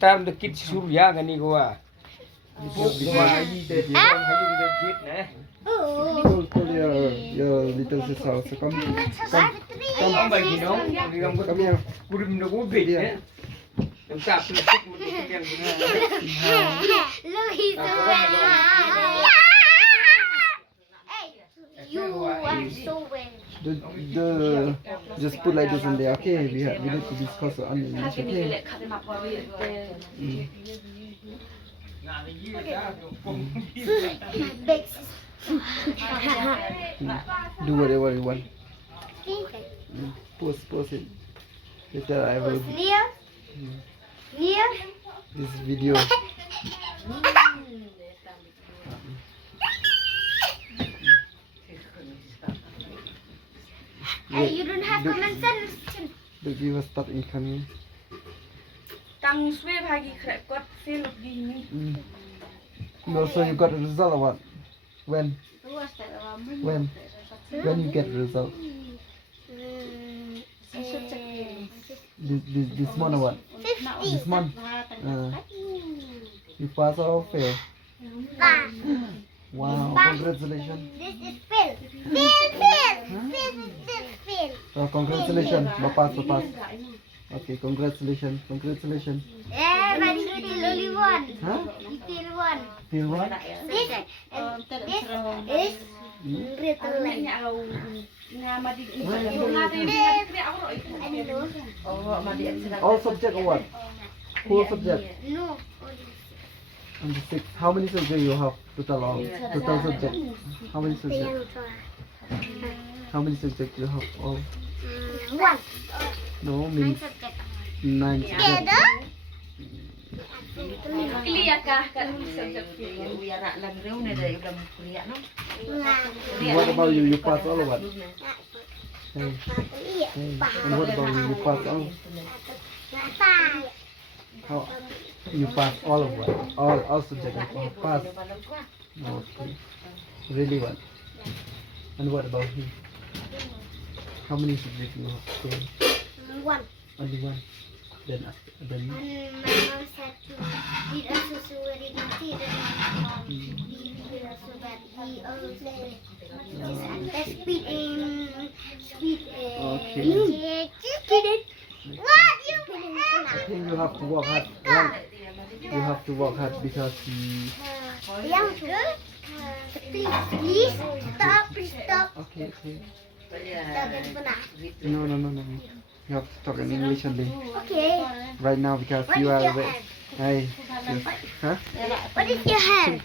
start the kids surya kan ni gua. Gua ini tadi orang hayung the kid nah. Call your little sister also come. Come bagi dong. Come here. Kudu minta gua bed ya. Tempat plastik mau dipegang gini. Look, he's so wet. Hey, you are so wet. Just put like this in there, okay? We need to discuss the onion, okay? Big Do whatever you want. Post it. Later I will Near. this video. Hey, you don't have common sense. The viewer start incoming. Tăng suy hagi khret quất phi lục gì nhỉ? No, so you got a result or what? When you get result? This month or what? 50. This month? You pass or fail? Wow, congratulations. This is Phil. Phil. Oh, congratulations. Pass. Okay, congratulations. Eh, but still only one. Huh? Still one. Feel what? This is little like. All subject or what? Whole subject? No. And the six. How many subjects you have total subject? How many subjects? How many subjects you have all? One. No, Nine means subject. 9 subjects. Together? Kuliah kah kan subjek biara lang rew na day ulam kuliah no. What about you? You pass all or what? Hey. And what about you? You pass all? How? You pass all of what? All subjects. Pass. Okay. Really what? And what about him? How many subjects you have? One. Only one. Then And my mom said to read also so very naughty. Then my mom read also that he always speed Okay. What you? I think you have to work hard. Right? You have to work hard because Young girl, please stop. Okay. Stop it for now. No. You have to talk in English only. Okay. Right now because What you is are your away. hand? Hey. Huh? What is your hand?